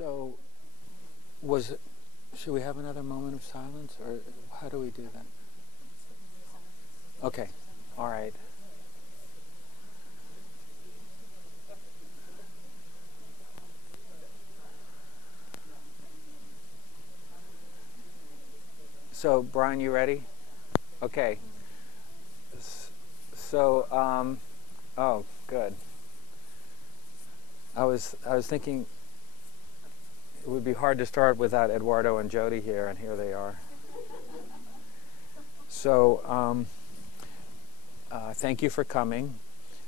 So, should we have another moment of silence, or how do we do that? Okay, all right. So, Brian, you ready? Okay. So, oh, good. I was thinking it would be hard to start without Eduardo and Jody here, and here they are. So, thank you for coming.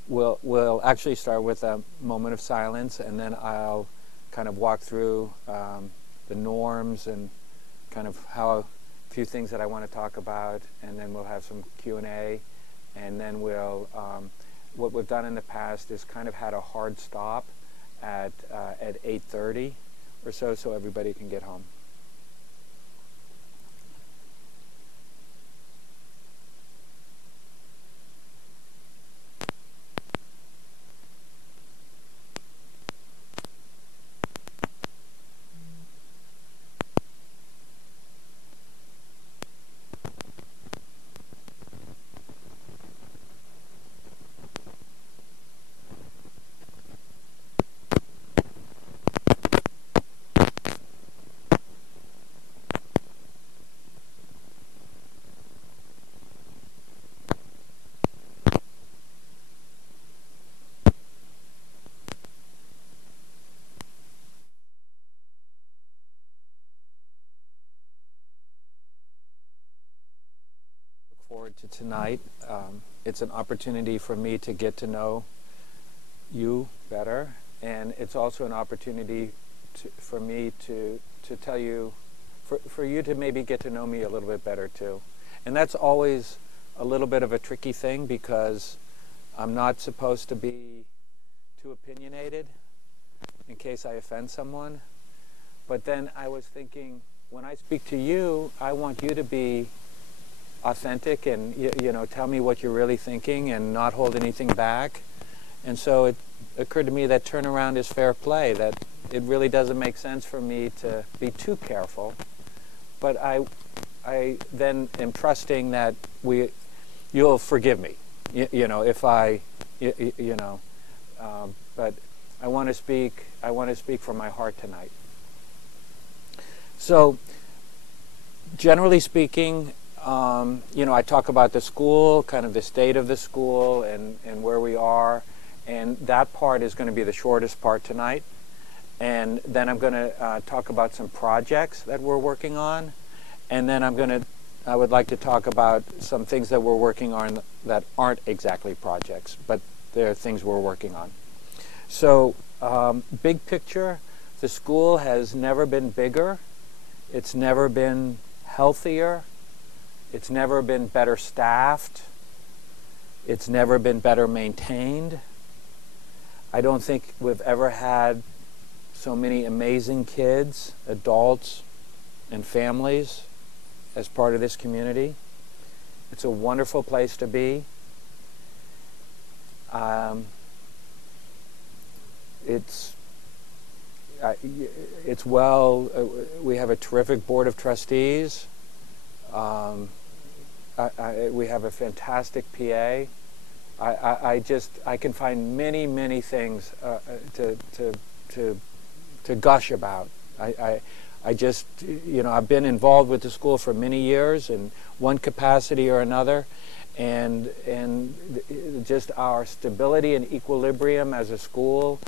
We'll actually start with a moment of silence, and then I'll kind of walk through the norms and kind of a few things that I want to talk about, and then we'll have some Q&A, and then we'll what we've done in the past is kind of had a hard stop at 8:30 or so everybody can get home. Forward to tonight. It's an opportunity for me to get to know you better, and it's also an opportunity for me to tell you, for you to maybe get to know me a little bit better too. And that's always a little bit of a tricky thing, because I'm not supposed to be too opinionated in case I offend someone. But then I was thinking, when I speak to you, I want you to be authentic and you know, tell me what you're really thinking and not hold anything back. And so it occurred to me that turnaround is fair play, that it really doesn't make sense for me to be too careful. But I then am trusting that you'll forgive me, you know, if I, you know, but I want to speak from my heart tonight. So, generally speaking, you know, I talk about the school, kind of the state of the school and where we are, and that part is going to be the shortest part tonight. And then I'm going to talk about some projects that we're working on, and then I would like to talk about some things that we're working on that aren't exactly projects, but they're things we're working on. So, big picture, the school has never been bigger, it's never been healthier, it's never been better staffed. It's never been better maintained. I don't think we've ever had so many amazing kids, adults, and families as part of this community. It's a wonderful place to be. We have a terrific board of trustees. We have a fantastic PA. I can find many things to gush about. I just, you know, I've been involved with the school for many years in one capacity or another, and just our stability and equilibrium as a school,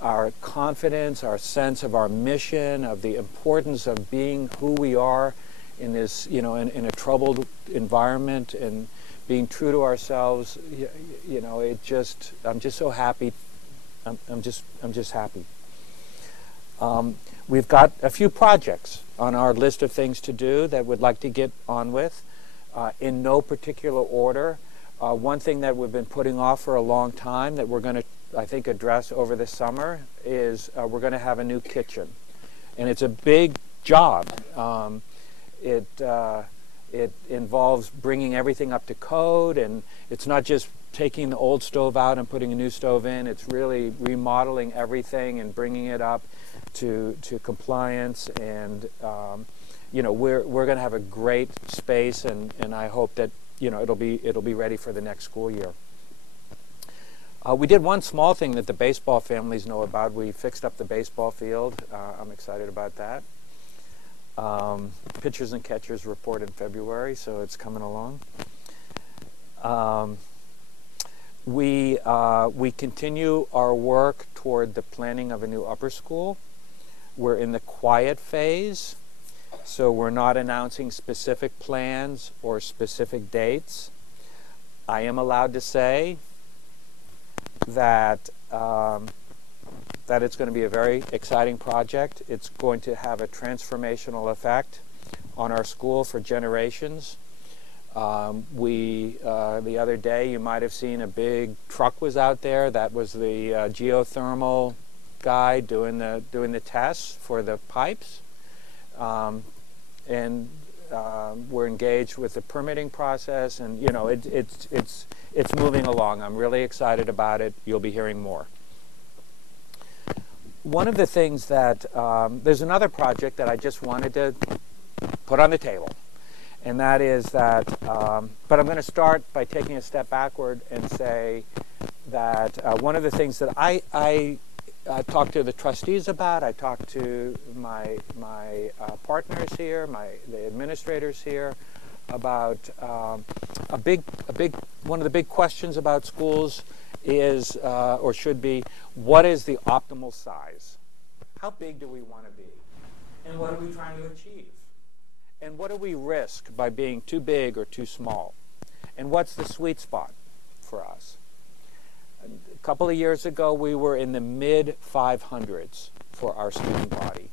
our confidence, our sense of our mission, of the importance of being who we are in this, you know, in a troubled environment, and being true to ourselves, you know, I'm just so happy. I'm just happy. We've got a few projects on our list of things to do that we'd like to get on with, in no particular order. One thing that we've been putting off for a long time that we're going to, I think, address over the summer is we're going to have a new kitchen, and it's a big job. It involves bringing everything up to code, and it's not just taking the old stove out and putting a new stove in. It's really remodeling everything and bringing it up to compliance. And you know, we're going to have a great space, and I hope that, you know, it'll be ready for the next school year. We did one small thing that the baseball families know about. We fixed up the baseball field. I'm excited about that. Pitchers and catchers report in February, so it's coming along. We continue our work toward the planning of a new upper school. We're in the quiet phase, so we're not announcing specific plans or specific dates. I am allowed to say that it's going to be a very exciting project. It's going to have a transformational effect on our school for generations. The other day, you might have seen a big truck was out there. That was the geothermal guy doing the tests for the pipes, and we're engaged with the permitting process, and you know, it's moving along. I'm really excited about it. You'll be hearing more. One of the things that there's another project that I just wanted to put on the table. And that is that, but I'm going to start by taking a step backward and say that one of the things that I talked to the trustees about, I talked to my partners here, the administrators here, about one of the big questions about schools is, or should be, what is the optimal size? How big do we want to be? And what are we trying to achieve? And what do we risk by being too big or too small? And what's the sweet spot for us? A couple of years ago, we were in the mid-500s for our student body.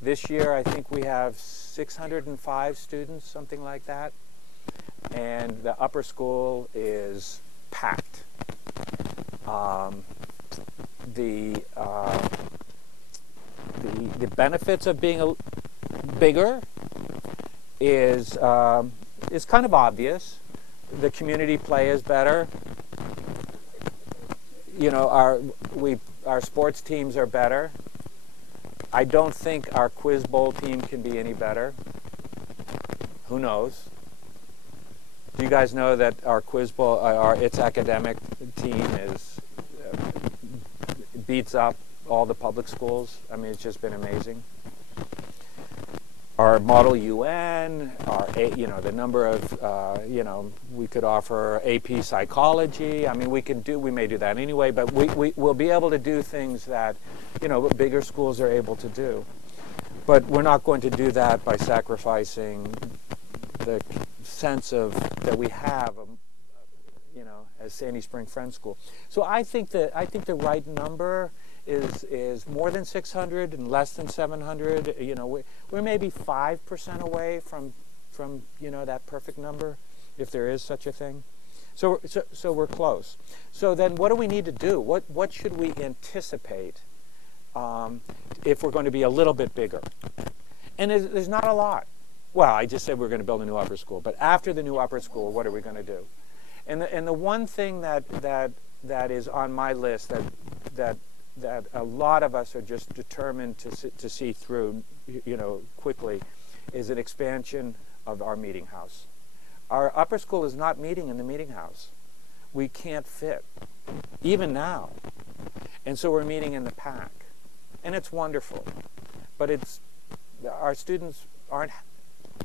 This year, I think we have 605 students, something like that. And the upper school is packed. The benefits of being bigger is kind of obvious. The community play is better. You know, our sports teams are better. I don't think our quiz bowl team can be any better. Who knows? Do you guys know that our quiz bowl, its academic team beats up all the public schools? I mean, it's just been amazing. Our Model UN, the number of, we could offer AP psychology. I mean, we may do that anyway, but we'll be able to do things that, bigger schools are able to do. But we're not going to do that by sacrificing the sense that we have, as Sandy Spring Friends School. So I think the right number is more than 600 and less than 700. We're maybe 5% away from that perfect number, if there is such a thing. So we're close. So then, what do we need to do? What should we anticipate if we're going to be a little bit bigger? And there's not a lot. Well, I just said we're going to build a new upper school, but after the new upper school, what are we going to do? And the one thing that is on my list that a lot of us are just determined to see through, quickly, is an expansion of our meeting house. Our upper school is not meeting in the meeting house. We can't fit, even now. And so we're meeting in the PAC. And it's wonderful. But our students aren't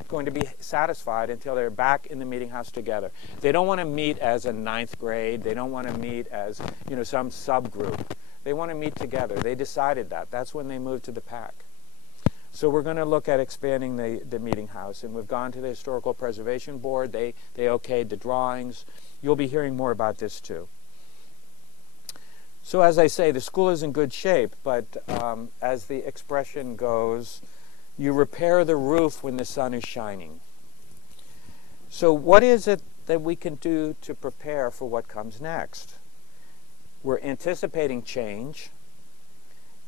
going to be satisfied until they're back in the meeting house together. They don't want to meet as a 9th grade. They don't want to meet as, some subgroup. They want to meet together. They decided that. That's when they moved to the PAC. So we're going to look at expanding the meeting house. And we've gone to the Historical Preservation Board. They okayed the drawings. You'll be hearing more about this too. So as I say, the school is in good shape, but as the expression goes, you repair the roof when the sun is shining. So what is it that we can do to prepare for what comes next? We're anticipating change,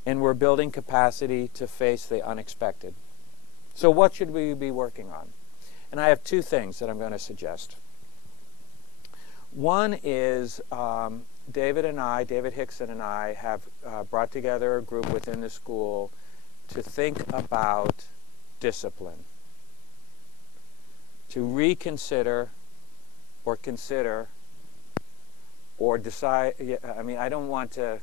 and we're building capacity to face the unexpected. So what should we be working on? And I have two things that I'm going to suggest. One is David Hickson and I have brought together a group within the school to think about discipline, to reconsider or consider or decide. I mean, I don't want to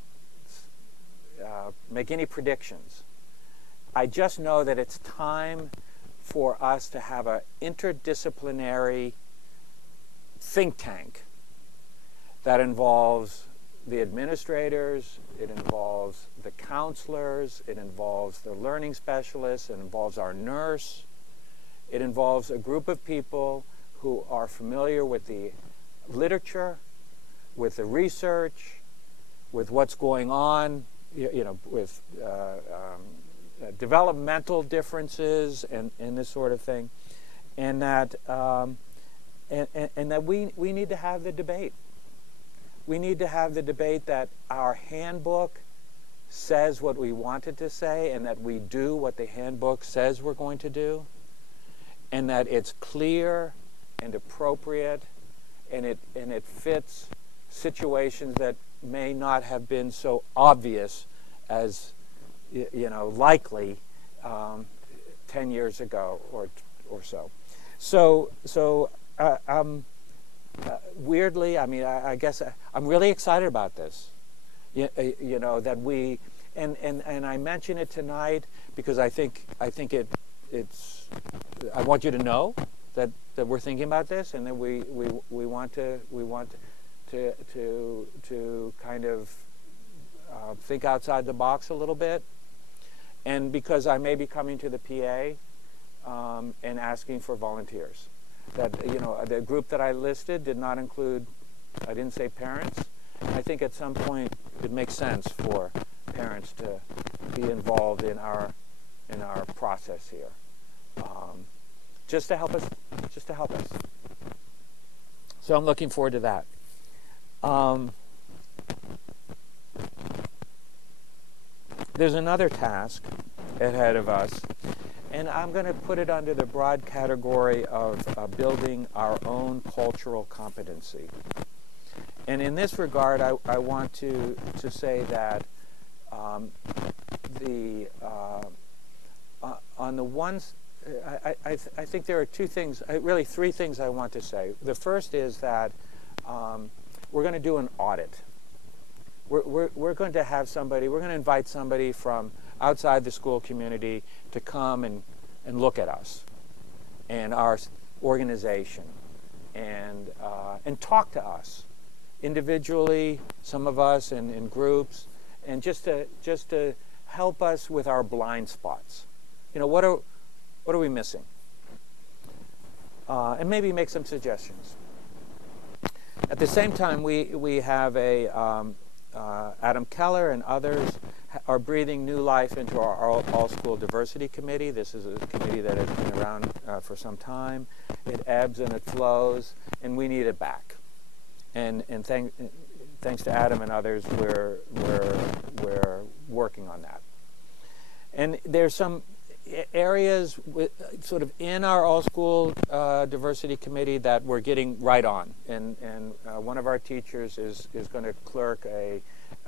make any predictions. I just know that it's time for us to have an interdisciplinary think tank that involves the administrators, it involves the counselors, it involves the learning specialists, it involves our nurse, it involves a group of people who are familiar with the literature, with the research, with what's going on, with developmental differences and this sort of thing, and that we need to have the debate. We need to have the debate that our handbook says what we want it to say, and that we do what the handbook says we're going to do, and that it's clear and appropriate, and it fits situations that may not have been so obvious as likely 10 years ago or so. So weirdly, I mean, I guess I'm really excited about this. That we and I mention it tonight because I think it's. I want you to know that we're thinking about this, and that we want to kind of think outside the box a little bit, and because I may be coming to the PA and asking for volunteers. That the group that I listed did not include. I didn't say parents. I think at some point it makes sense for parents to be involved in our process here, just to help us. So I'm looking forward to that. There's another task ahead of us, and I'm going to put it under the broad category of building our own cultural competency. And in this regard, I want to say that on the ones, I think there are two things, really three things I want to say. The first is that we're going to do an audit. We're going to have somebody, we're going to invite somebody from outside the school community to come and look at us and our organization and talk to us individually, some of us in groups, and just to help us with our blind spots. What are we missing? And maybe make some suggestions. At the same time, we have Adam Keller and others are breathing new life into our all-school diversity committee. This is a committee that has been around for some time. It ebbs and it flows, and we need it back. And thanks to Adam and others, we're working on that. And there's some areas sort of in our all-school diversity committee that we're getting right on. And one of our teachers is going to clerk a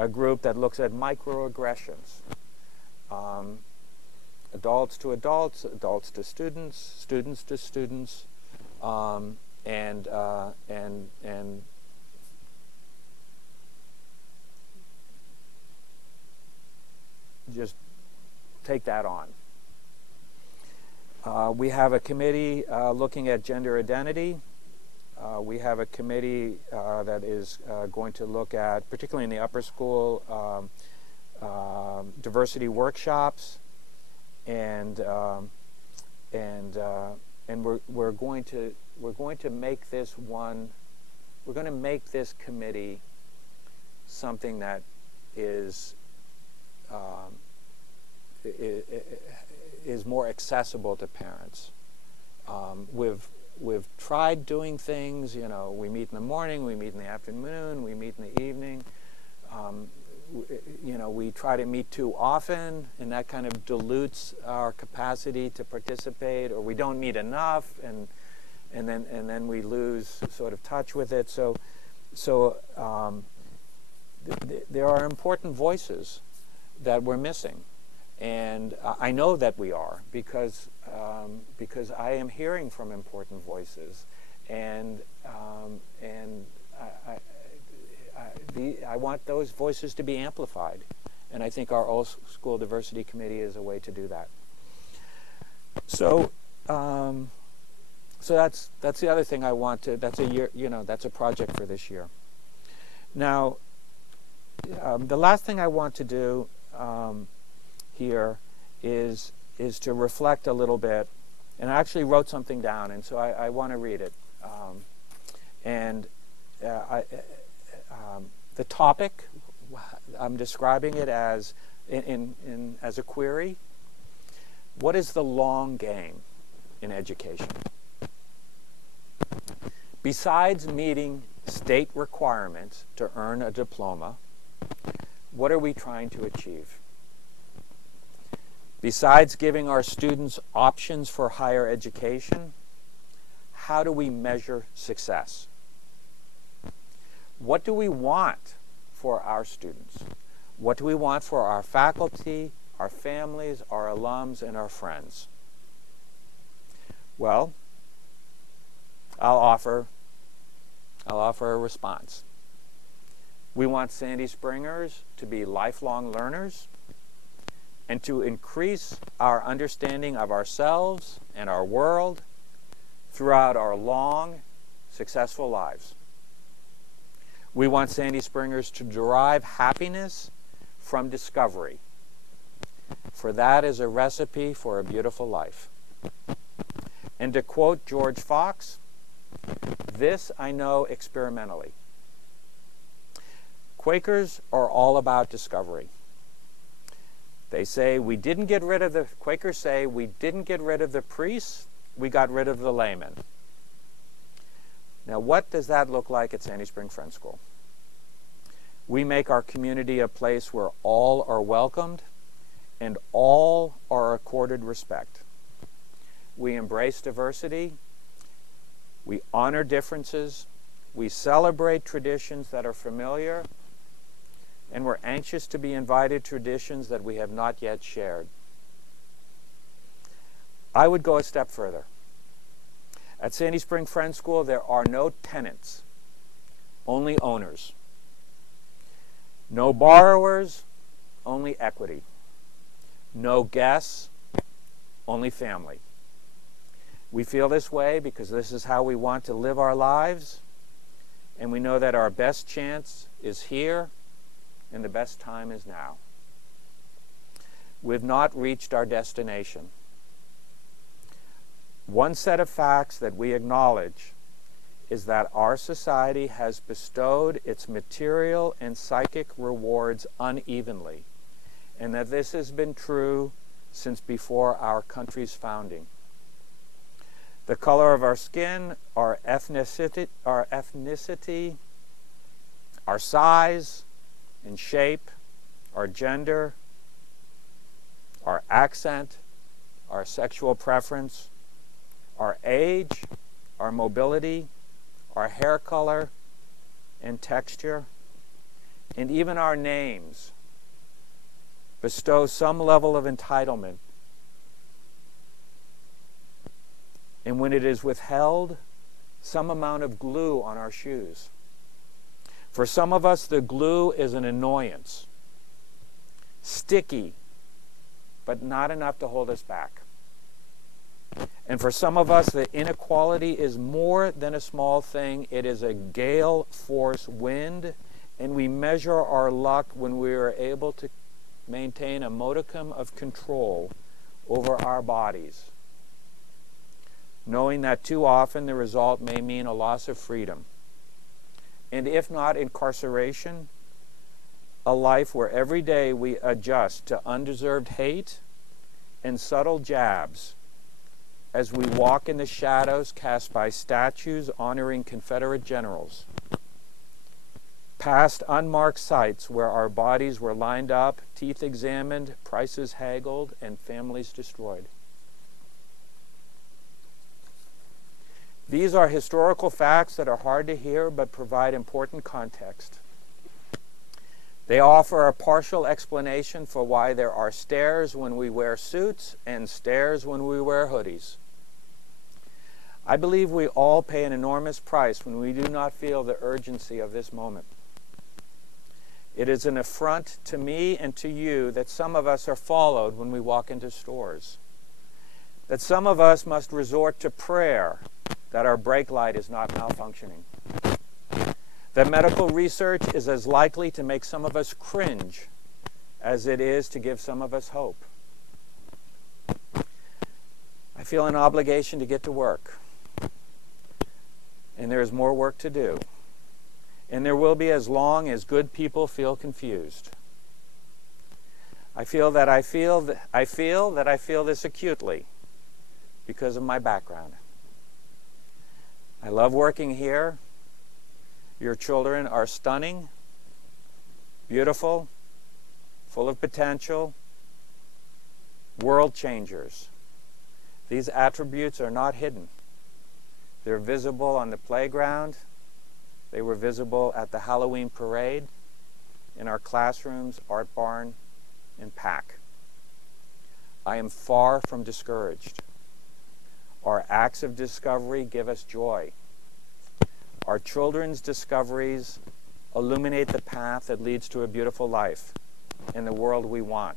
group that looks at microaggressions. Adults to adults, adults to students, students to students, and just take that on. We have a committee looking at gender identity. We have a committee that is going to look at, particularly in the upper school, diversity workshops, and we're going to make this one. We're going to make this committee something that is more accessible to parents. We've tried doing things. We meet in the morning, we meet in the afternoon, we meet in the evening. We try to meet too often, and that kind of dilutes our capacity to participate, or we don't meet enough, and then we lose sort of touch with it. So there are important voices that we're missing, and I know that we are because I am hearing from important voices, and I want those voices to be amplified, and I think our all-school diversity committee is a way to do that. So that's the other thing I want to. That's a year. That's a project for this year. Now, the last thing I want to do here is to reflect a little bit, and I actually wrote something down, and so I want to read it. The topic, I'm describing it as as a query. What is the long game in education? Besides meeting state requirements to earn a diploma, what are we trying to achieve? Besides giving our students options for higher education, how do we measure success? What do we want for our students? What do we want for our faculty, our families, our alums, and our friends? Well, I'll offer a response. We want Sandy Springers to be lifelong learners and to increase our understanding of ourselves and our world throughout our long, successful lives. We want Sandy Springers to derive happiness from discovery, for that is a recipe for a beautiful life. And to quote George Fox, this I know experimentally. Quakers are all about discovery. Quakers say we didn't get rid of the priests, we got rid of the laymen. Now, what does that look like at Sandy Spring Friends School? We make our community a place where all are welcomed and all are accorded respect. We embrace diversity, we honor differences, we celebrate traditions that are familiar, and we're anxious to be invited to traditions that we have not yet shared. I would go a step further. At Sandy Spring Friends School, there are no tenants, only owners. No borrowers, only equity. No guests, only family. We feel this way because this is how we want to live our lives, and we know that our best chance is here and the best time is now. We've not reached our destination. One set of facts that we acknowledge is that our society has bestowed its material and psychic rewards unevenly, and that this has been true since before our country's founding. The color of our skin, our ethnicity, our size and shape, our gender, our accent, our sexual preference, our age, our mobility, our hair color and texture, and even our names bestow some level of entitlement. And when it is withheld, some amount of glue on our shoes. For some of us, the glue is an annoyance, sticky, but not enough to hold us back. And for some of us, the inequality is more than a small thing. It is a gale force wind, and we measure our luck when we are able to maintain a modicum of control over our bodies, knowing that too often the result may mean a loss of freedom, and if not incarceration, a life where every day we adjust to undeserved hate and subtle jabs as we walk in the shadows cast by statues honoring Confederate generals, past unmarked sites where our bodies were lined up, teeth examined, prices haggled, and families destroyed. These are historical facts that are hard to hear but provide important context. They offer a partial explanation for why there are stairs when we wear suits and stairs when we wear hoodies. I believe we all pay an enormous price when we do not feel the urgency of this moment. It is an affront to me and to you that some of us are followed when we walk into stores, that some of us must resort to prayer that our brake light is not malfunctioning, that medical research is as likely to make some of us cringe as it is to give some of us hope. I feel an obligation to get to work, and there is more work to do. And there will be as long as good people feel confused. I feel this acutely because of my background. I love working here. Your children are stunning, beautiful, full of potential, world changers. These attributes are not hidden. They're visible on the playground. They were visible at the Halloween parade, in our classrooms, art barn, and PAC. I am far from discouraged. Our acts of discovery give us joy. Our children's discoveries illuminate the path that leads to a beautiful life in the world we want.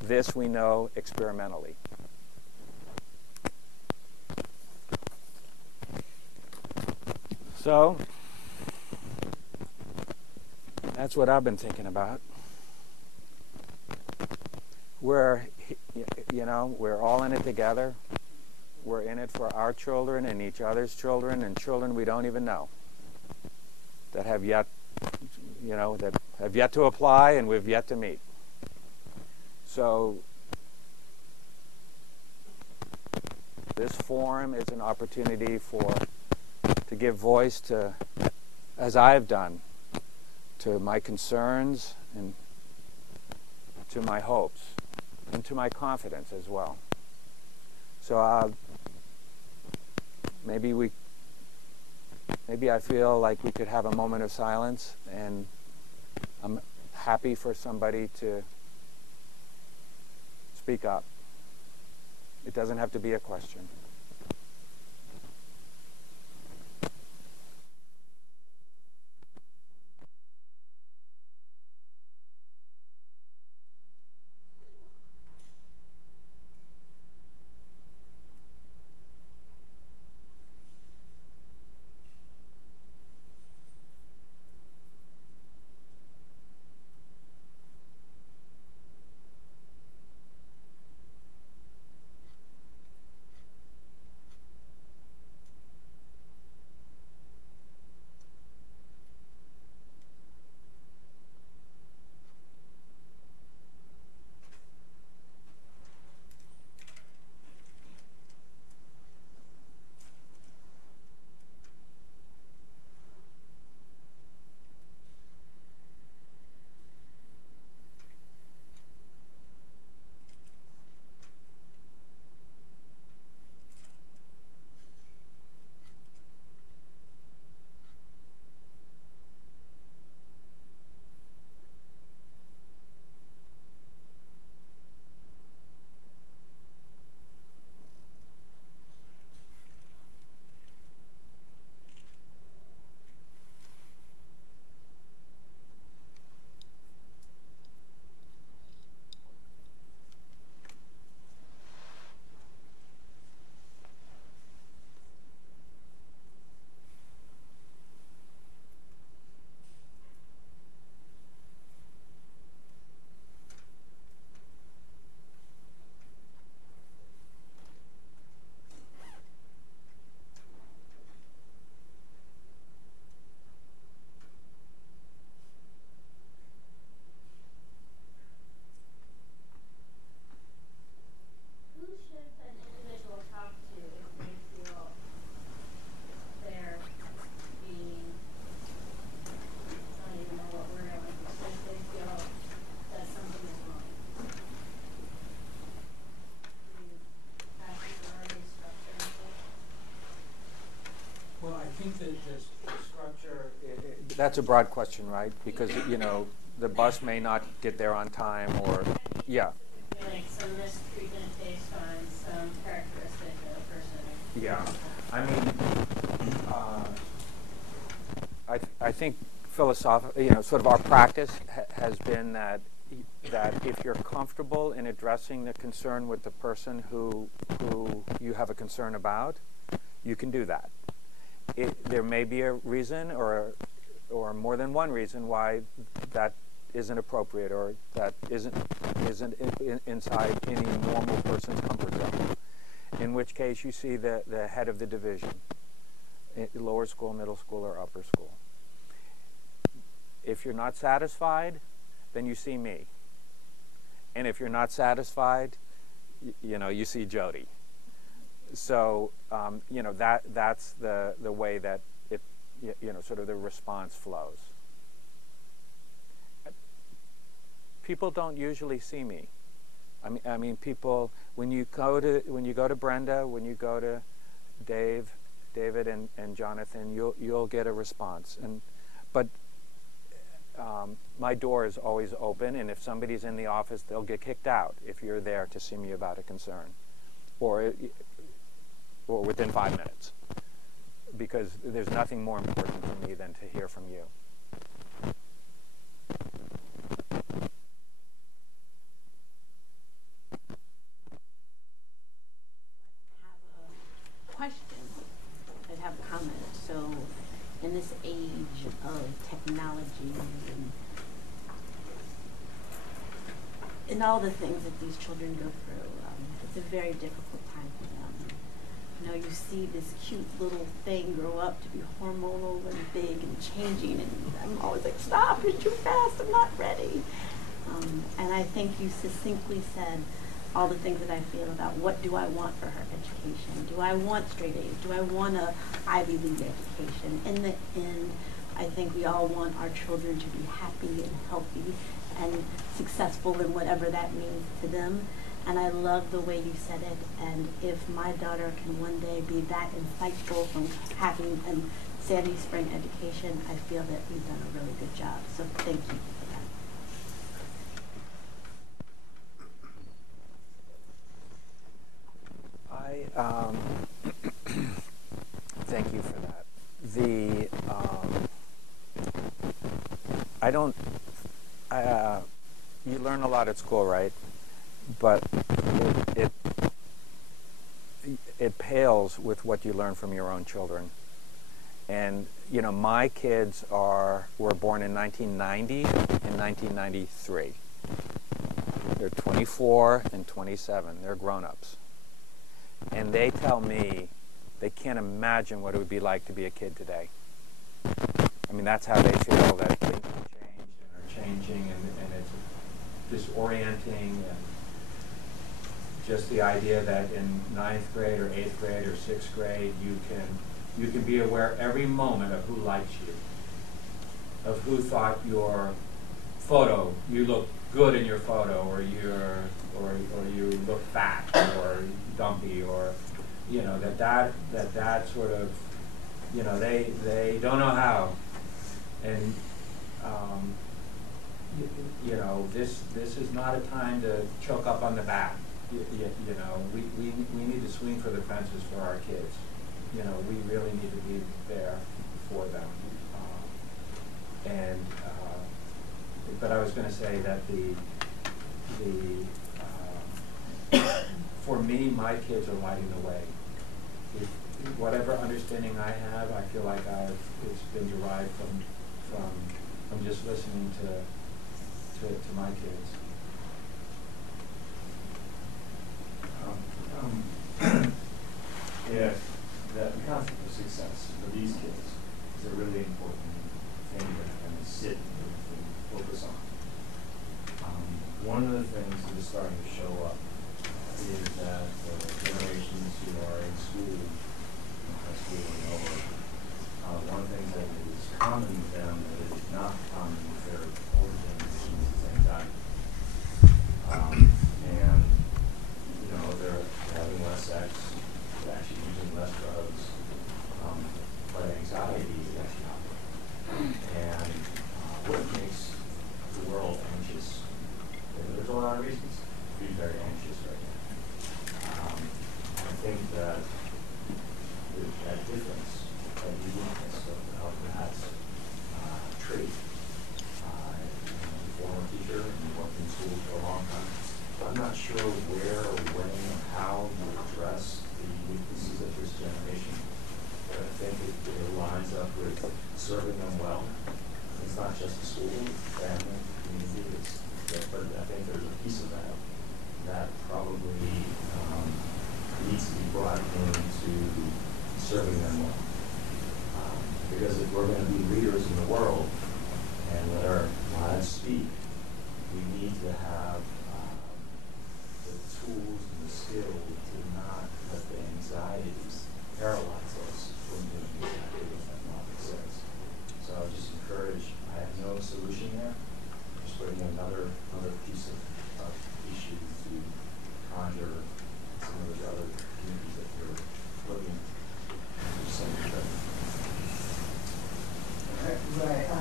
This we know experimentally. So, that's what I've been thinking about. We're all in it together. We're in it for our children and each other's children and children we don't even know that have yet to apply and we've yet to meet. So, this forum is an opportunity to give voice to, as I've done, to my concerns and to my hopes and to my confidence as well. So maybe I feel like we could have a moment of silence, and I'm happy for somebody to speak up. It doesn't have to be a question. That's a broad question, right? Because, you know, the bus may not get there on time, or, yeah. Like some mistreatment based on some characteristic of a person. Yeah. I mean, I think philosophically, you know, sort of our practice has been that if you're comfortable in addressing the concern with the person who you have a concern about, you can do that. There may be a reason or more than one reason why that isn't appropriate, or that isn't inside any normal person's comfort zone. In which case, you see the head of the division, lower school, middle school, or upper school. If you're not satisfied, then you see me. And if you're not satisfied, you know, you see Jody. So, you know, that's the way that it, you know, sort of the response flows. People don't usually see me. I mean, people, when you go to Brenda, when you go to David and Jonathan, you'll get a response. But my door is always open, and if somebody's in the office, they'll get kicked out if you're there to see me about a concern, or within 5 minutes, because there's nothing more important for me than to hear from you. Question. I'd have a comment. So, in this age of technology and all the things that these children go through, it's a very difficult time for them. You know, you see this cute little thing grow up to be hormonal and big and changing, and I'm always like, stop, you're too fast, I'm not ready. And I think you succinctly said all the things that I feel about what do I want for her education. Do I want straight A's? Do I want a Ivy League education? In the end, I think we all want our children to be happy and healthy and successful in whatever that means to them. And I love the way you said it. And if my daughter can one day be that insightful from having a Sandy Spring education, I feel that we've done a really good job. So thank you for that. Thank you for that. You learn a lot at school, right? But it pales with what you learn from your own children. And, you know, my kids were born in 1990 and 1993. They're 24 and 27. They're grown-ups. And they tell me they can't imagine what it would be like to be a kid today. I mean, that's how they feel, that things have changed and are changing, and it's disorienting, and just the idea that in 9th grade or 8th grade or 6th grade you can be aware every moment of who likes you, of who thought your photo, you look good in your photo, or you look fat or dumpy, or, you know, that sort of, you know, they don't know how. And you know, this is not a time to choke up on the back. You know, we need to swing for the fences for our kids. You know, we really need to be there for them. But I was going to say that for me, my kids are lighting the way. Whatever understanding I have, I feel like it's been derived from just listening to my kids. Yes, the concept of success for these kids is a really important thing to kind of sit and focus on. One of the things that is starting to show up is that the generations who are in school, high school and lower, one of the things that is common with them that is not common with their older generations is anxiety. And, you know, they're having less sex, they're actually using less drugs, but anxiety is actually not there. be very anxious right now. I think that that difference, that uniqueness of that trait, former teacher and worked in schools for a long time. I'm not sure where or when or how you address the weaknesses of this generation, but I think it lines up with serving them well. It's not just the school, family, community, but I think there's a piece of that probably needs to be brought into serving them well. Because if we're going to be leaders in the world, and let our lives speak, we need to have the tools and the skill to not let the anxieties paralyze us from doing exactly what that topic says. So I would just encourage, I have no solution there, just putting another piece of issue to conjure some of the other communities that you're looking at. Right, I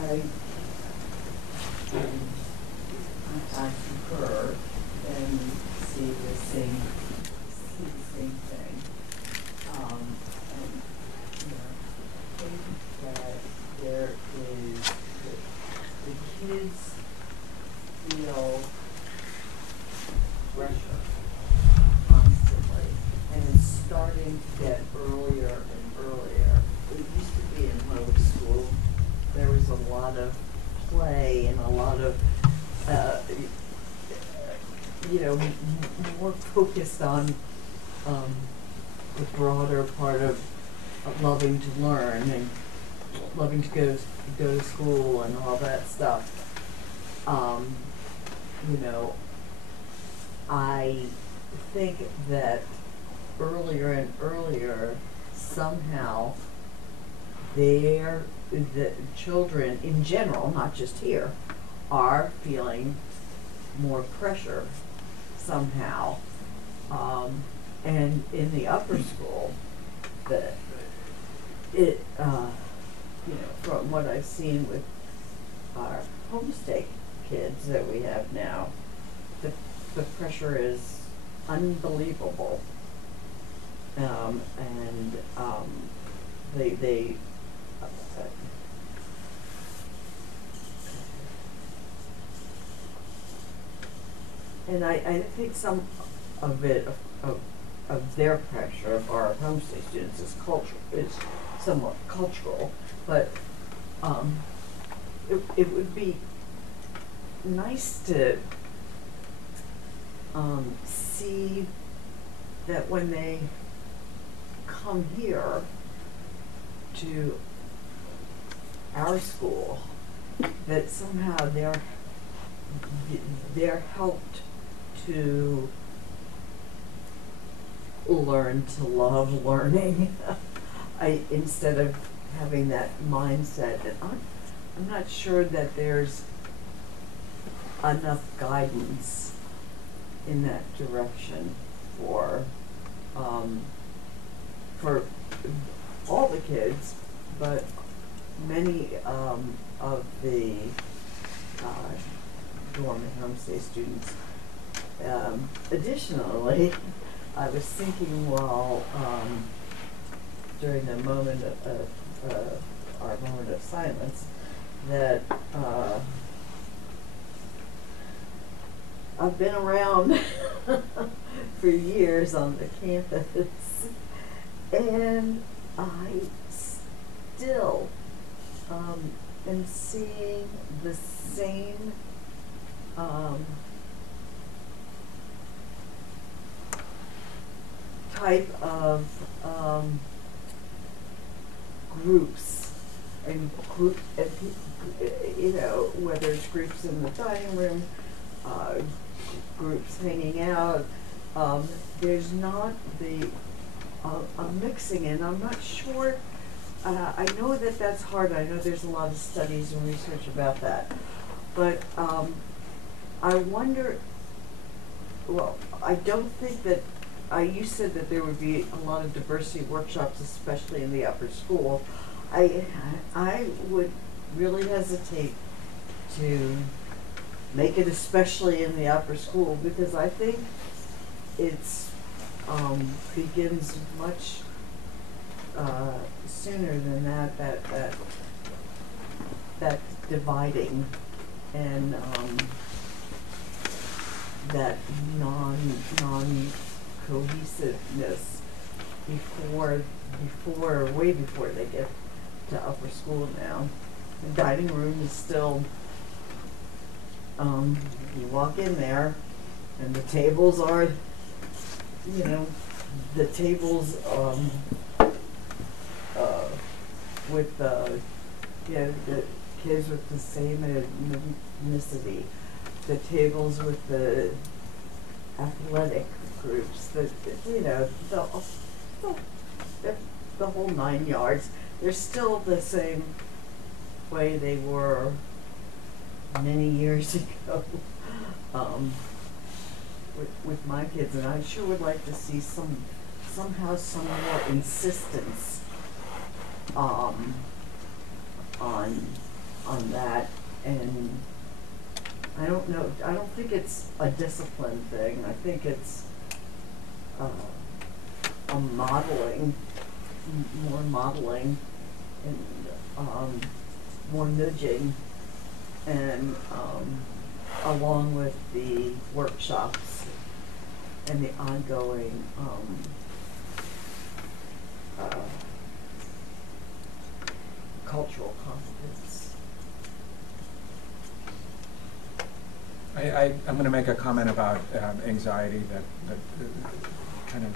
concur and see the same thing. And I think that there is the kids feel pressure constantly, and it's starting to get earlier and earlier. It used to be in public school, there was a lot of play and a lot of, more focused on the broader part of loving to learn and loving to go to school and all that stuff. I think that earlier and earlier, somehow, the children in general, not just here, are feeling more pressure somehow. And in the upper school, from what I've seen with our homestay kids that we have now, the pressure is unbelievable. They and I think some of it of their pressure of our homestay students is somewhat cultural, but it would be nice to see that when they come here to our school, that somehow they're helped to learn to love learning. Instead of having that mindset, and I'm not sure that there's enough guidance in that direction for all the kids, but many of the dorm and homestay students. Additionally, I was thinking while during the moment of our moment of silence that I've been around for years on the campus, and I still am seeing the same type of groups and whether it's groups in the dining room, groups hanging out. There's not a mixing, and I'm not sure. I know that that's hard. I know there's a lot of studies and research about that, but I wonder. Well, I don't think that. You said that there would be a lot of diversity workshops, especially in the upper school. I would really hesitate to make it especially in the upper school, because I think it's begins much sooner than that dividing and that non cohesiveness way before they get to upper school now. The dining room is still you walk in there and the tables are, you know, the tables with the kids with the same ethnicity, the tables with the athletic groups, the whole 9 yards. They're still the same way they were many years ago with my kids, and I sure would like to see somehow some more insistence on that. And I don't know, I don't think it's a discipline thing. I think it's a modeling, more modeling and more nudging, and along with the workshops and the ongoing cultural competence. I'm going to make a comment about anxiety that kind of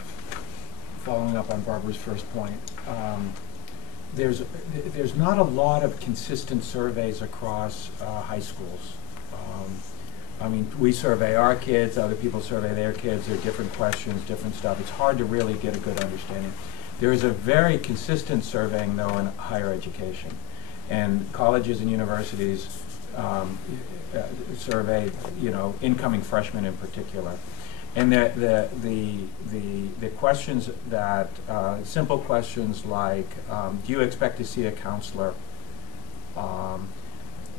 following up on Barbara's first point. There's not a lot of consistent surveys across high schools. I mean, we survey our kids, other people survey their kids, there are different questions, different stuff. It's hard to really get a good understanding. There is a very consistent surveying, though, in higher education. And colleges and universities survey, incoming freshmen in particular. And the questions that, simple questions like, do you expect to see a counselor?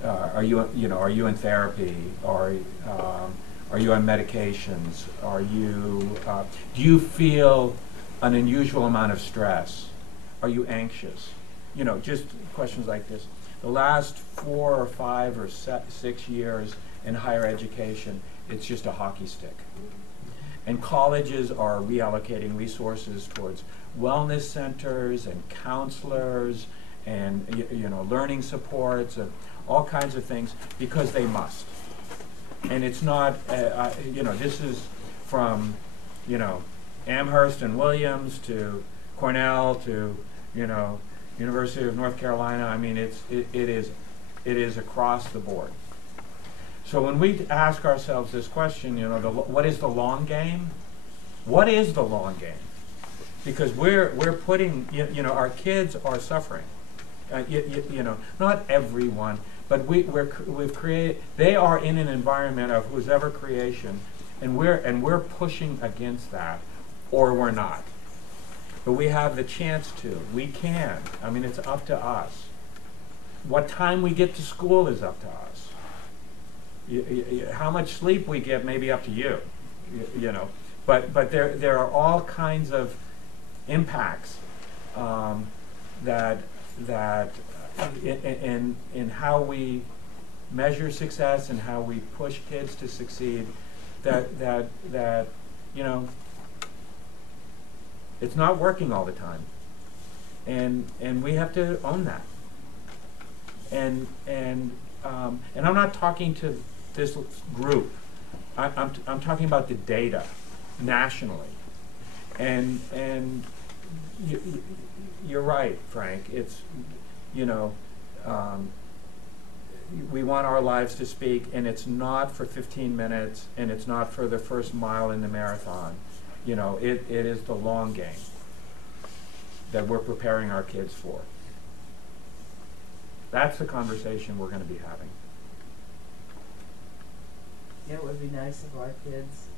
Are you in therapy? Are you on medications? Do you feel an unusual amount of stress? Are you anxious? Just questions like this. The last 4 or 5 or 6 years in higher education, it's just a hockey stick. And colleges are reallocating resources towards wellness centers and counselors and learning supports and all kinds of things because they must. And it's not, this is from, Amherst and Williams to Cornell to, University of North Carolina. I mean, it is across the board. So when we ask ourselves this question, what is the long game? What is the long game? Because we're putting, our kids are suffering. Not everyone, but we've created. They are in an environment of whose ever creation, and we're pushing against that, or we're not. But we have the chance to. We can. I mean, it's up to us. What time we get to school is up to us. How much sleep we get may be up to you. But there are all kinds of impacts that in how we measure success and how we push kids to succeed, that it's not working all the time, and we have to own that. And I'm not talking to this group. I'm talking about the data nationally, and you're right, Frank. It's we want our lives to speak, and it's not for 15 minutes, and it's not for the first mile in the marathon. It is the long game that we're preparing our kids for. That's the conversation we're going to be having. It would be nice if our kids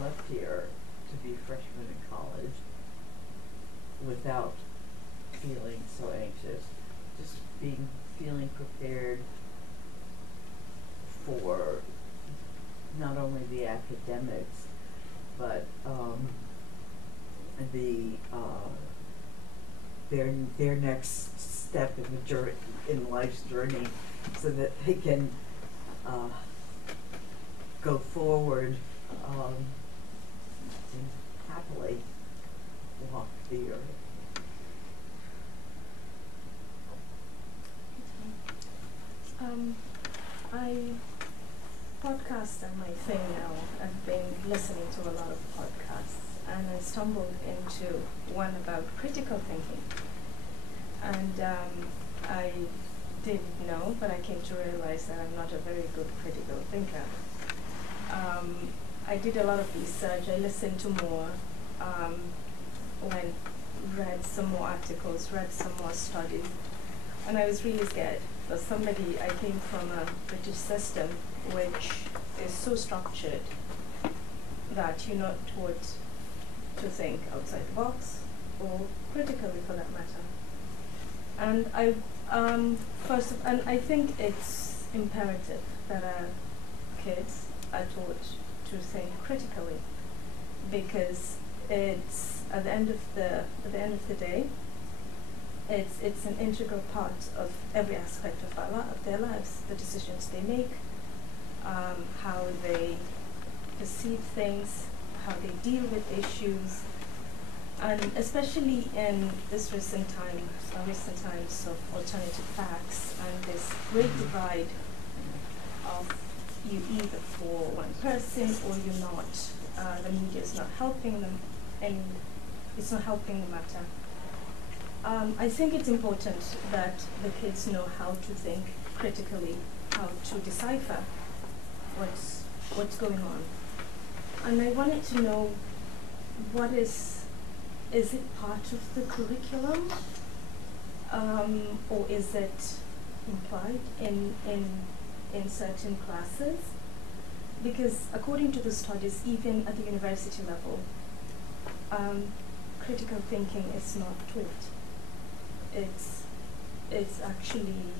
left here to be freshmen in college without feeling so anxious, just feeling prepared for not only the academics, but the their next step in the journey, in life's journey, so that they can go forward and happily walk the earth. Podcasts are my thing now. I've been listening to a lot of podcasts, and I stumbled into one about critical thinking. And I didn't know, but I came to realize that I'm not a very good critical thinker. I did a lot of research. I listened to more, read some more articles, read some more studies, and I was really scared. For somebody, I came from a British system which is so structured that you're not taught to think outside the box or critically, for that matter. And I think it's imperative that our kids are taught to think critically, because it's at the end of the day, it's an integral part of every aspect of their lives, the decisions they make, how they perceive things, how they deal with issues, and especially in this recent times of alternative facts and this great divide of you either for one person or you're not. The media is not helping them, and it's not helping the matter. I think it's important that the kids know how to think critically, how to decipher what's going on. And I wanted to know, is it part of the curriculum, or is it implied in certain classes? Because according to the studies, even at the university level, critical thinking is not taught. It's actually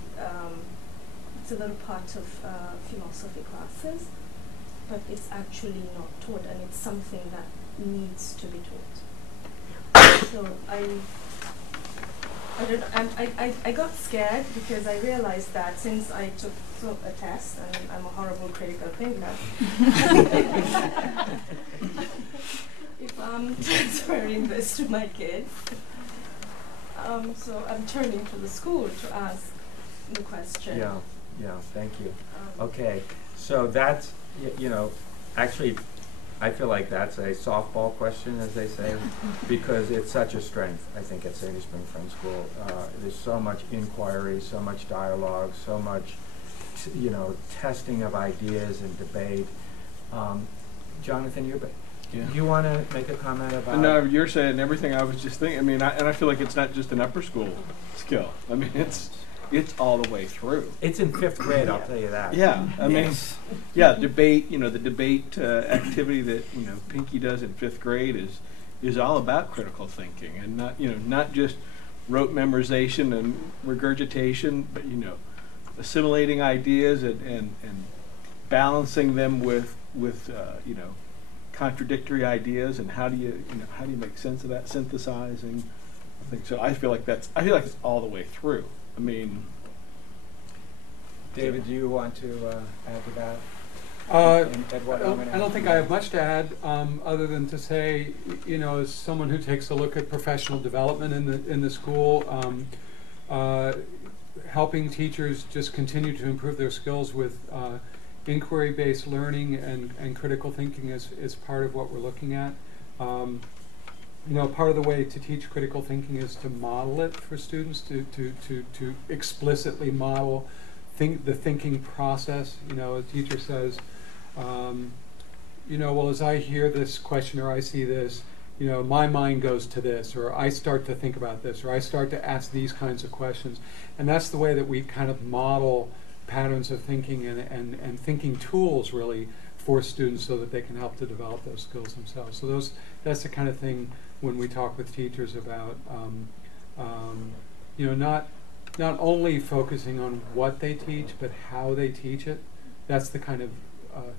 it's a little part of philosophy classes, but it's actually not taught, and it's something that needs to be taught. So I got scared because I realized that since I took a test and I'm a horrible critical thinker, if I'm transferring this to my kids, so I'm turning to the school to ask the question. Yeah, thank you. Okay, so that's, actually, I feel like that's a softball question, as they say, because it's such a strength, I think, at Sadie Spring Friends School. There's so much inquiry, so much dialogue, so much, testing of ideas and debate. Jonathan, you want to make a comment about? No, you're saying everything I was just thinking. I mean, and I feel like it's not just an upper school skill. I mean, it's all the way through. It's in 5th grade, I'll tell you that. Yeah, I mean, debate. The debate activity that Pinky does in 5th grade is all about critical thinking, and not just rote memorization and regurgitation, but assimilating ideas and balancing them with contradictory ideas, and how do you make sense of that, synthesizing things. So I feel like it's all the way through. I mean, David, do you want to add to that? I don't think I have much to add, other than to say, as someone who takes a look at professional development in the school, helping teachers just continue to improve their skills with inquiry-based learning and critical thinking is part of what we're looking at. Part of the way to teach critical thinking is to model it for students, to explicitly model the thinking process. A teacher says, well, as I hear this question or I see this, my mind goes to this, or I start to think about this, or I start to ask these kinds of questions. And that's the way that we kind of model patterns of thinking and thinking tools, really, for students, so that they can help to develop those skills themselves. So that's the kind of thing when we talk with teachers about, not only focusing on what they teach, but how they teach it, that's the kind of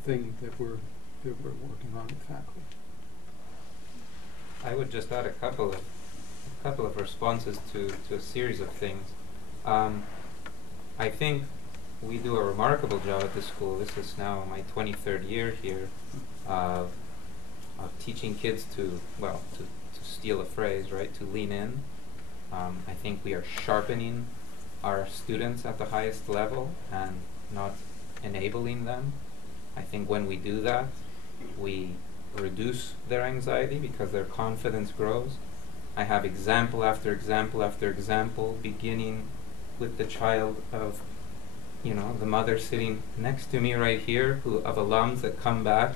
thing that we're working on with faculty. I would just add a couple of responses to a series of things. I think we do a remarkable job at this school. This is now my 23rd year here of teaching kids to steal a phrase, right, to lean in. I think we are sharpening our students at the highest level and not enabling them. I think when we do that, we reduce their anxiety because their confidence grows. I have example after example after example, beginning with the child of, the mother sitting next to me right here, of alums that come back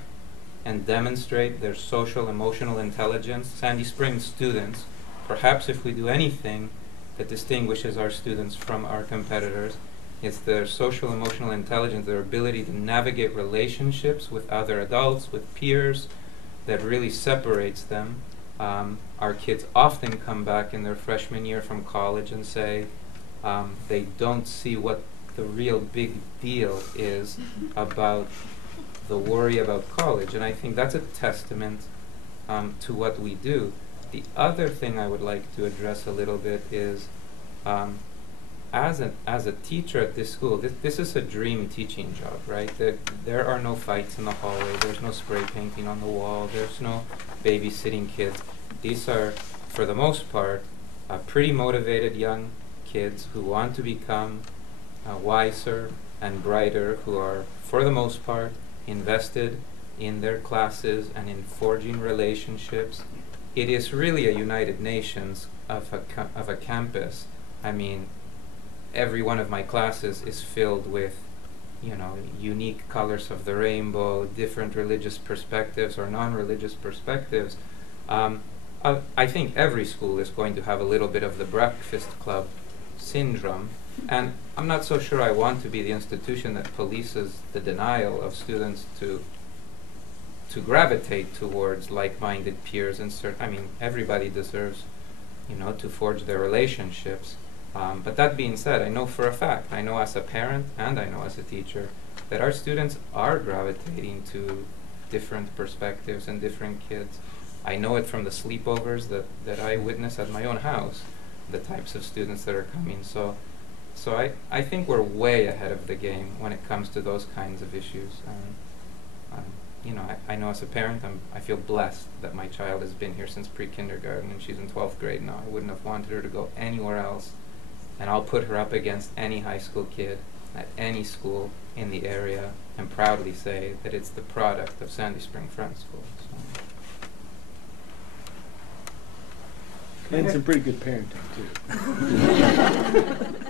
and demonstrate their social emotional intelligence. Sandy Spring students, perhaps if we do anything that distinguishes our students from our competitors, it's their social emotional intelligence, their ability to navigate relationships with other adults, with peers, that really separates them. Our kids often come back in their freshman year from college and say they don't see what the real big deal is about the worry about college. And I think that's a testament to what we do. The other thing I would like to address a little bit is as a teacher at this school, this is a dream teaching job, right? There are no fights in the hallway, there's no spray painting on the wall, there's no babysitting kids. These are, for the most part, pretty motivated young kids who want to become wiser and brighter, who are, for the most part, invested in their classes and in forging relationships. It is really a United Nations of a campus. I mean, every one of my classes is filled with, unique colors of the rainbow, different religious perspectives or non-religious perspectives. I think every school is going to have a little bit of the Breakfast Club syndrome, and I'm not so sure I want to be the institution that polices the denial of students to gravitate towards like-minded peers. And everybody deserves, to forge their relationships. But that being said, I know for a fact, I know as a parent and I know as a teacher, that our students are gravitating to different perspectives and different kids. I know it from the sleepovers that I witness at my own house, the types of students that are coming. So I think we're way ahead of the game when it comes to those kinds of issues. I know as a parent, I feel blessed that my child has been here since pre-kindergarten and she's in 12th grade now. I wouldn't have wanted her to go anywhere else. And I'll put her up against any high school kid at any school in the area and proudly say that it's the product of Sandy Spring Friends School. So. And some pretty good parenting too.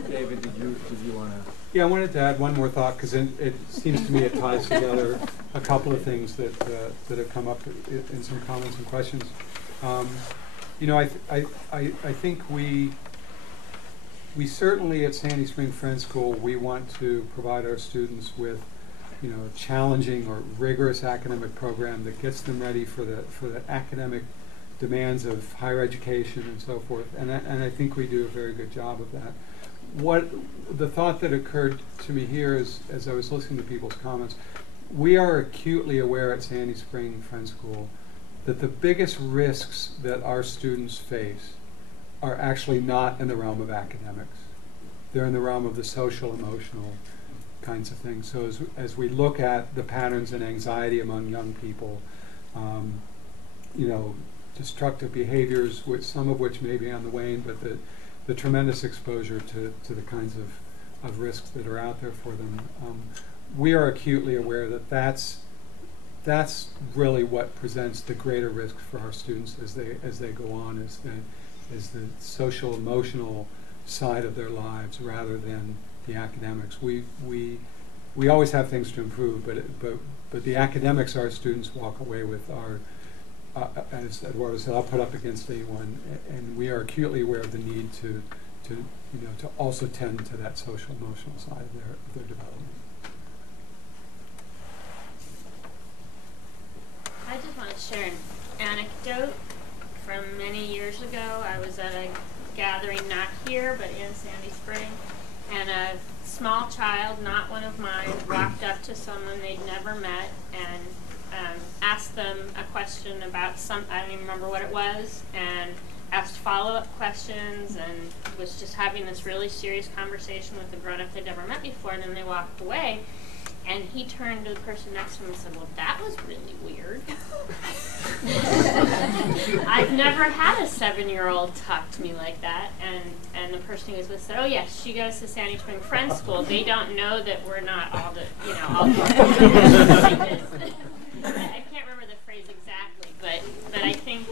David, did you want to? Yeah, I wanted to add one more thought because it seems to me it ties together a couple of things that have come up in some comments and questions. I think we certainly at Sandy Spring Friends School, we want to provide our students with, a challenging or rigorous academic program that gets them ready for the academic demands of higher education and so forth. And I think we do a very good job of that. What the thought that occurred to me here is, as I was listening to people's comments, we are acutely aware at Sandy Spring Friends School that the biggest risks that our students face are actually not in the realm of academics. They're in the realm of the social, emotional kinds of things. So as we look at the patterns and anxiety among young people, destructive behaviors, some of which may be on the wane, but the tremendous exposure to the kinds of risks that are out there for them. We are acutely aware that that's really what presents the greater risk for our students as they go on, is the social emotional side of their lives rather than the academics. We always have things to improve, but the academics our students walk away with are, as Eduardo said, I'll put up against anyone, and we are acutely aware of the need to also tend to that social emotional side of their development. I just want to share an anecdote from many years ago. I was at a gathering not here but in Sandy Spring, and a small child, not one of mine, walked up to someone they'd never met and asked them a question about I don't even remember what it was, and asked follow-up questions and was just having this really serious conversation with a grown-up they'd never met before, and then they walked away. And he turned to the person next to him and said, well, that was really weird. I've never had a 7-year-old talk to me like that. And the person he was with said, oh, yes, she goes to Sandy Spring Friends School. They don't know that we're not all the, all the like this. I can't remember the phrase exactly, but I think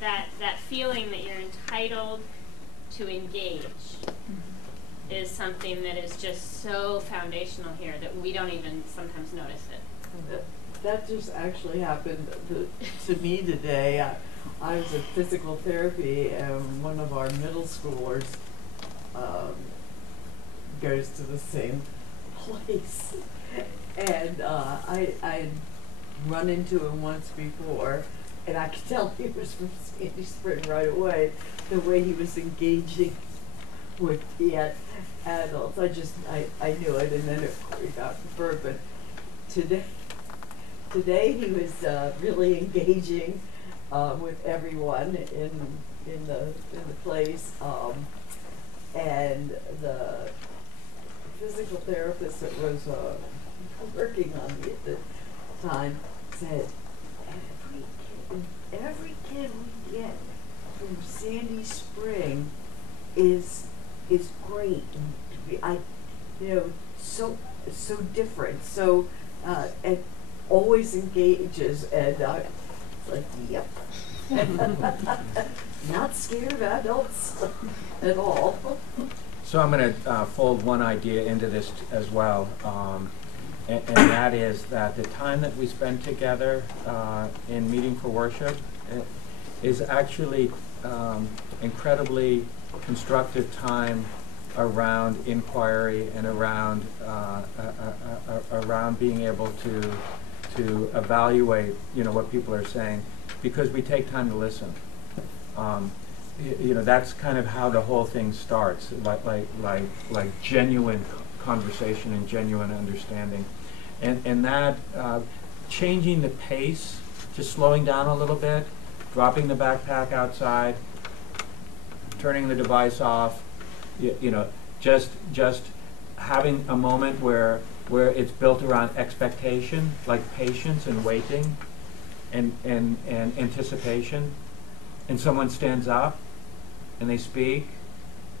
that feeling that you're entitled to engage is something that is just so foundational here that we don't even sometimes notice it. That just actually happened to me today. I was at physical therapy, and one of our middle schoolers goes to the same place. And I had run into him once before, and I could tell he was from Sandy Spring right away, the way he was engaging with the adults. I knew it, and then it got confirmed. But today he was really engaging with everyone in the place, and the physical therapist that was working on me at the time said, every kid we get from Sandy Spring is great. So different. So and always engages, and it's like, yep. Not scared of adults at all. So I'm going to fold one idea into this as well, and that is that the time that we spend together in meeting for worship is actually incredibly constructive time around inquiry and around being able to evaluate what people are saying, because we take time to listen. That's kind of how the whole thing starts, like genuine conversation and genuine understanding, and that changing the pace, just slowing down a little bit, dropping the backpack outside, turning the device off, just having a moment where it's built around expectation, like patience and waiting and anticipation, and someone stands up and they speak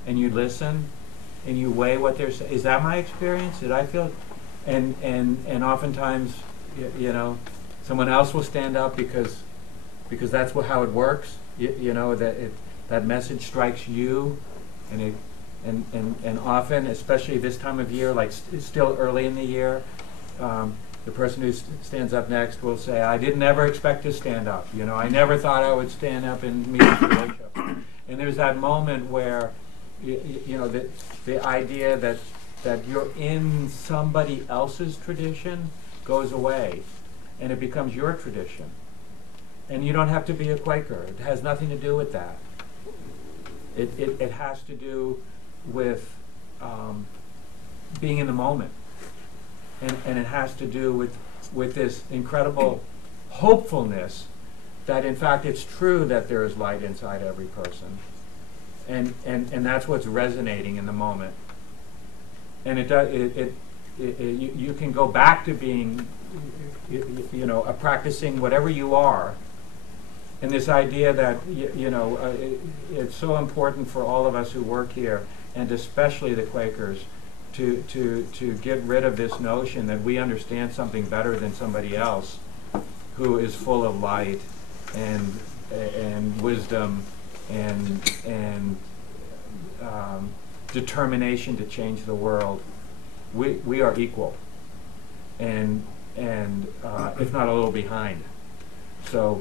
and you listen and you weigh what they're saying. Is that my experience? Did I feel? And oftentimes, someone else will stand up because that's how it works. That message strikes you, and often, especially this time of year, like it's still early in the year, the person who stands up next will say, I didn't ever expect to stand up. I never thought I would stand up and meet for worship. And there's that moment where, the idea that you're in somebody else's tradition goes away, and it becomes your tradition. And you don't have to be a Quaker. It has nothing to do with that. It has to do with being in the moment, and it has to do with this incredible hopefulness that in fact it's true that there is light inside every person, and that's what's resonating in the moment. And you can go back to being a practicing whatever you are. And this idea that it's so important for all of us who work here, and especially the Quakers, to get rid of this notion that we understand something better than somebody else who is full of light and wisdom and determination to change the world. We are equal, and if not a little behind. So.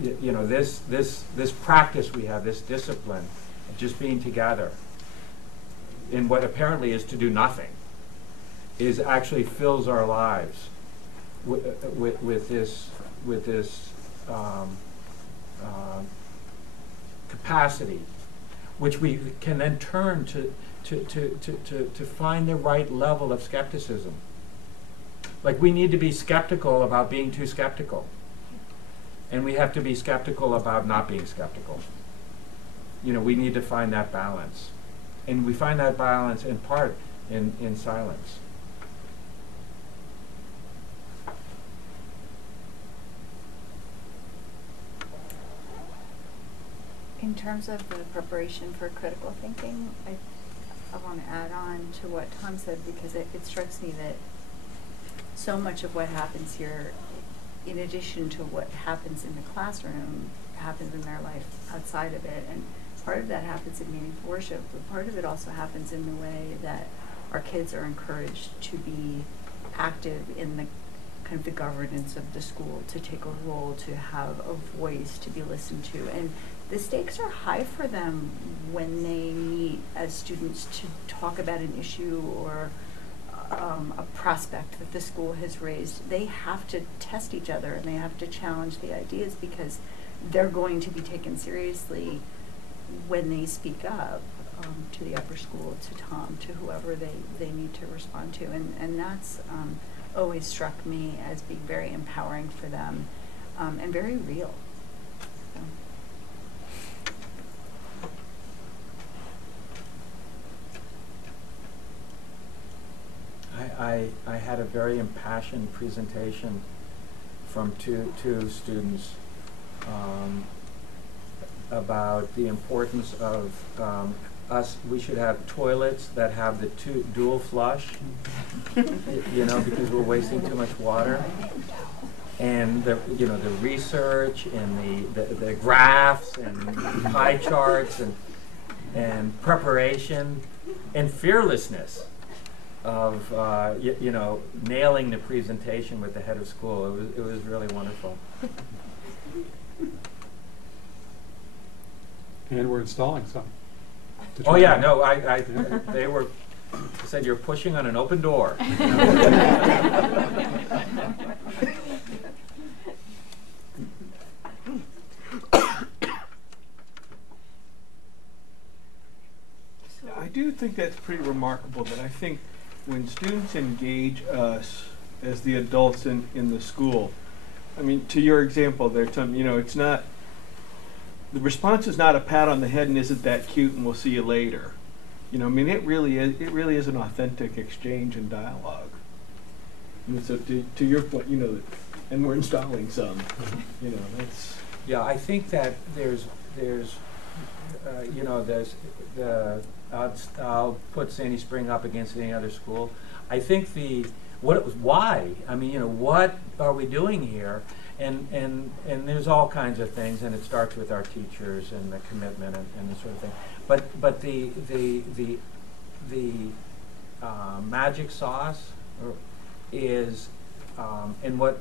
This practice we have, this discipline of just being together in what apparently is to do nothing, is actually fills our lives with this capacity, which we can then turn to find the right level of skepticism. Like, we need to be skeptical about being too skeptical. And we have to be skeptical about not being skeptical. You know, we need to find that balance. And we find that balance in part in silence. In terms of the preparation for critical thinking, I want to add on to what Tom said, because it strikes me that so much of what happens here, in addition to what happens in the classroom, happens in their life outside of it. And part of that happens in meaningful worship, but part of it also happens in the way that our kids are encouraged to be active in the kind of the governance of the school, to take a role, to have a voice, to be listened to. And the stakes are high for them when they meet as students to talk about an issue or a prospect that the school has raised. They have to test each other and they have to challenge the ideas, because they're going to be taken seriously when they speak up to the upper school, to Tom, to whoever they need to respond to. And that's always struck me as being very empowering for them and very real. So. I had a very impassioned presentation from two students about the importance of we should have toilets that have the dual flush, you know, because we're wasting too much water. And the research and the graphs and pie charts and preparation and fearlessness of nailing the presentation with the head of school. It was really wonderful. And we're installing some. Oh yeah, no, they said you're pushing on an open door. I do think that's pretty remarkable, that I think when students engage us as the adults in the school, I mean, to your example there, Tom, it's not, the response is not a pat on the head and isn't that cute and we'll see you later. I mean, it really is an authentic exchange and dialogue. And so to your point, and we're installing some, that's. Yeah, I think that there's I'll put Sandy Spring up against any other school. I think why? I mean, what are we doing here? And there's all kinds of things, and it starts with our teachers and the commitment and this sort of thing. But the magic sauce is, and what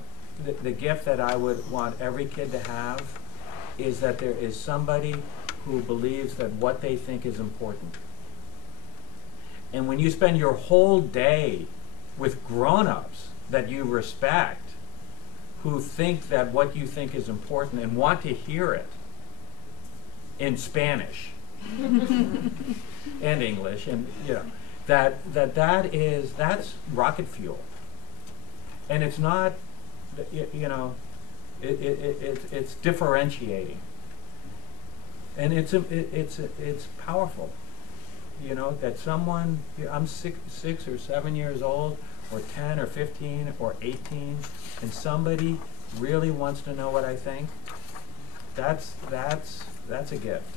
the gift that I would want every kid to have is that there is somebody who believes that what they think is important. And when you spend your whole day with grown-ups that you respect, who think that what you think is important and want to hear it in Spanish and English, and that's rocket fuel. And it's not, it's differentiating, and it's powerful. That someone, I'm 6 or 7 years old, or 10 or 15 or 18, and somebody really wants to know what I think. That's a gift.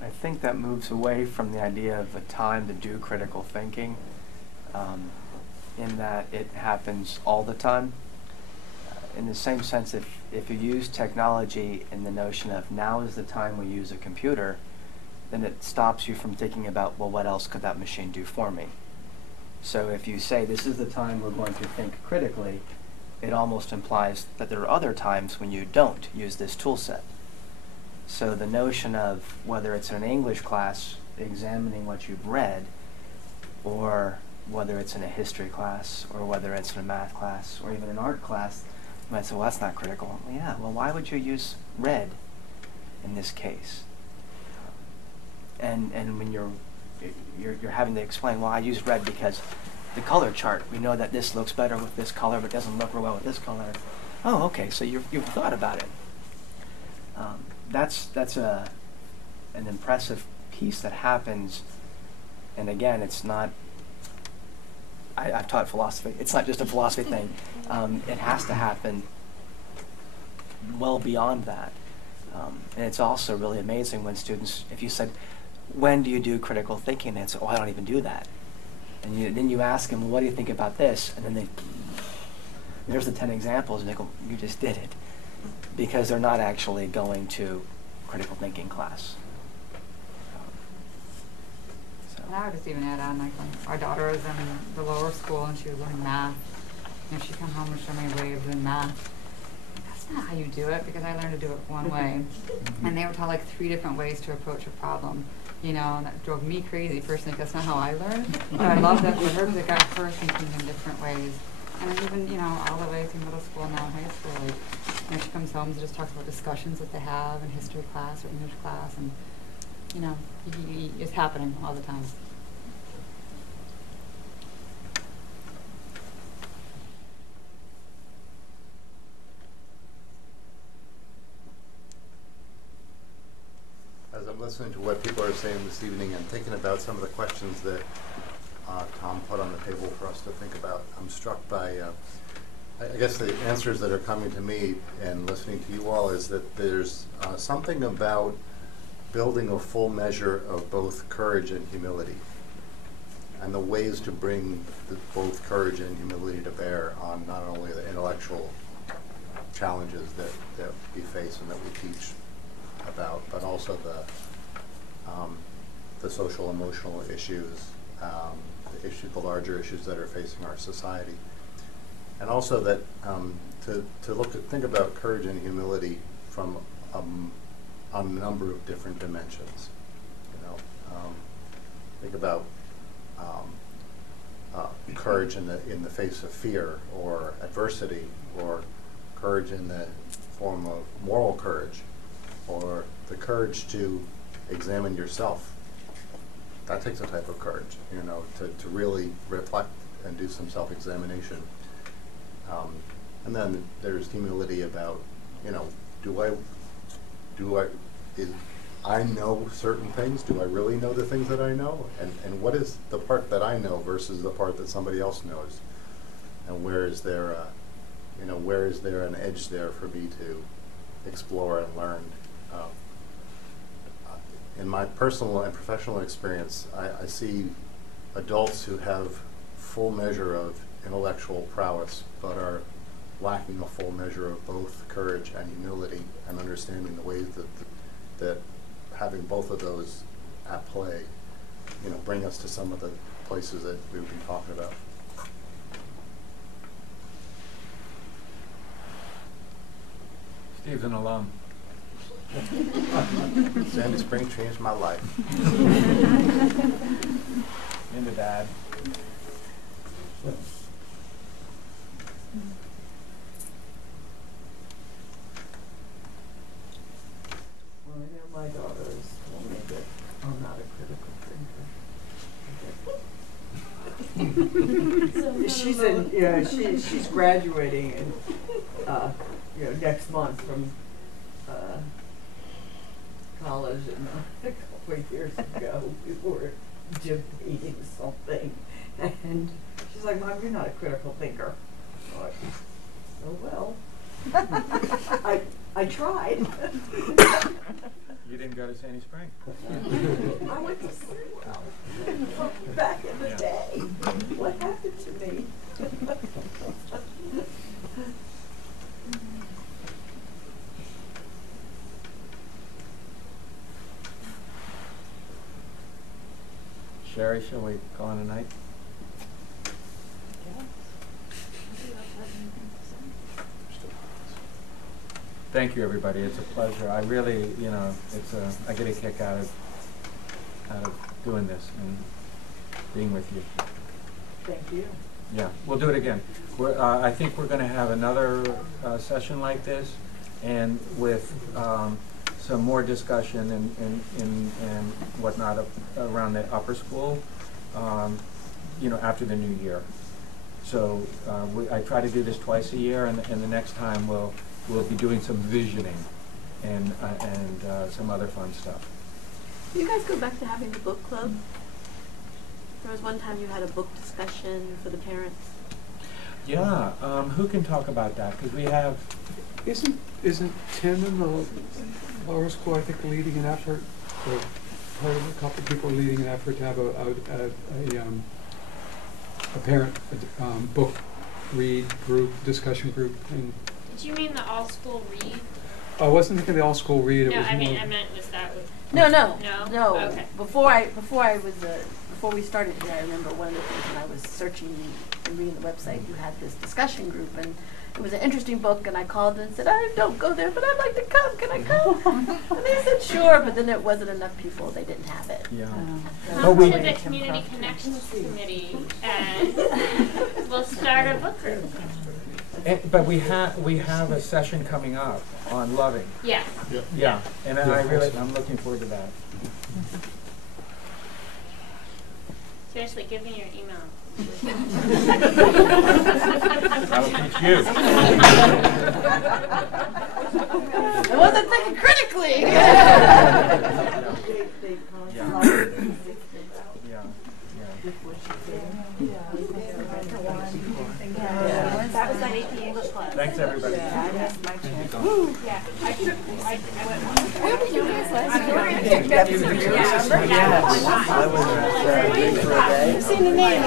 I think that moves away from the idea of a time to do critical thinking, in that it happens all the time. In the same sense, if you use technology in the notion of now is the time we use a computer, then it stops you from thinking about, well, what else could that machine do for me? So if you say this is the time we're going to think critically, it almost implies that there are other times when you don't use this tool set. So the notion of whether it's in an English class examining what you've read, or whether it's in a history class, or whether it's in a math class, or even an art class, might say, well, that's not critical. Well, yeah, well, why would you use red in this case? And when you're having to explain, well, I used red because the color chart, we know that this looks better with this color, but doesn't look real well with this color. Oh, okay, so you've thought about it. That's an impressive piece that happens, and again, it's not, I've taught philosophy, it's not just a philosophy thing. It has to happen well beyond that. And it's also really amazing when students, if you said, when do you do critical thinking? They'd say, oh, I don't even do that. And then you ask them, well, what do you think about this? And then there's the 10 examples, and they go, you just did it. Because they're not actually going to critical thinking class. And I would just even add on, like when our daughter was in the lower school and she was learning math, and she'd come home with so many ways of doing math. That's not how you do it, because I learned to do it one way. And they were taught like 3 different ways to approach a problem. You know, and that drove me crazy personally, because that's not how I learned. But I love that for her, because it got her thinking in different ways. And even, you know, all the way through middle school, now high school, like, when she comes home, she just talks about discussions that they have in history class or English class, and, you know, it's happening all the time. As I'm listening to what people are saying this evening and thinking about some of the questions that Tom put on the table for us to think about, I'm struck by, I guess the answers that are coming to me and listening to you all is that there's something about building a full measure of both courage and humility, and the ways to bring both courage and humility to bear on not only the intellectual challenges that we face and that we teach about, but also the social emotional issues, the larger issues that are facing our society, and also that think about courage and humility from on a number of different dimensions. You know, think about courage in the face of fear or adversity, or courage in the form of moral courage, or the courage to examine yourself. That takes a type of courage, you know, to really reflect and do some self-examination. And then there's humility about, you know, I know certain things? Do I really know the things that I know? And what is the part that I know versus the part that somebody else knows? And where is there an edge there for me to explore and learn? In my personal and professional experience, I see adults who have full measure of intellectual prowess, but are lacking a full measure of both courage and humility, and understanding the ways that having both of those at play, you know, bring us to some of the places that we've been talking about. Steve's an alum. Sandy Spring changed my life. Into Dad. Well, I know my daughter is told me that I'm not a critical thinker. She's graduating in, next month from college, and a couple of years ago we were debating something, and she's like, "Mom, you're not a critical thinker." I'm like, oh well. I tried. You didn't go to Sandy Spring? I went to Sewell back in the day. What happened to me? Sherry, shall we call it a night? Thank you, everybody. It's a pleasure. I really, I get a kick out of doing this and being with you. Thank you. Yeah, we'll do it again. I think we're going to have another session like this, and with some more discussion and whatnot around the upper school, after the new year. So I try to do this twice a year, and the next time we'll be doing some visioning and some other fun stuff. Do you guys go back to having the book club? There was one time you had a book discussion for the parents. Yeah, who can talk about that? Because we have. Isn't Tim in the lower school, I think, leading an effort, or part of a couple of people leading an effort to have a parent book read group, discussion group thing? Did you mean the all-school read? I wasn't thinking the all-school read. No, It was I more, meant was that what? No. No? Okay. Before we started here, I remember one of the things when I was searching and reading the website, you had this discussion group, and it was an interesting book, and I called and said, I don't go there, but I'd like to come. Can I come? And they said, sure, but then there wasn't enough people. They didn't have it. Yeah. Come to the Community Connections Committee, and we'll start a book group. But we have a session coming up on loving. Yeah. Yeah, and I'm looking forward to that. Seriously, give me your email. That'll teach you. I wasn't thinking critically. That was that AP English class. Thanks, everybody. Yeah, I missed my chance. Yeah, I went one. Where were you guys last year? I was Seen the name.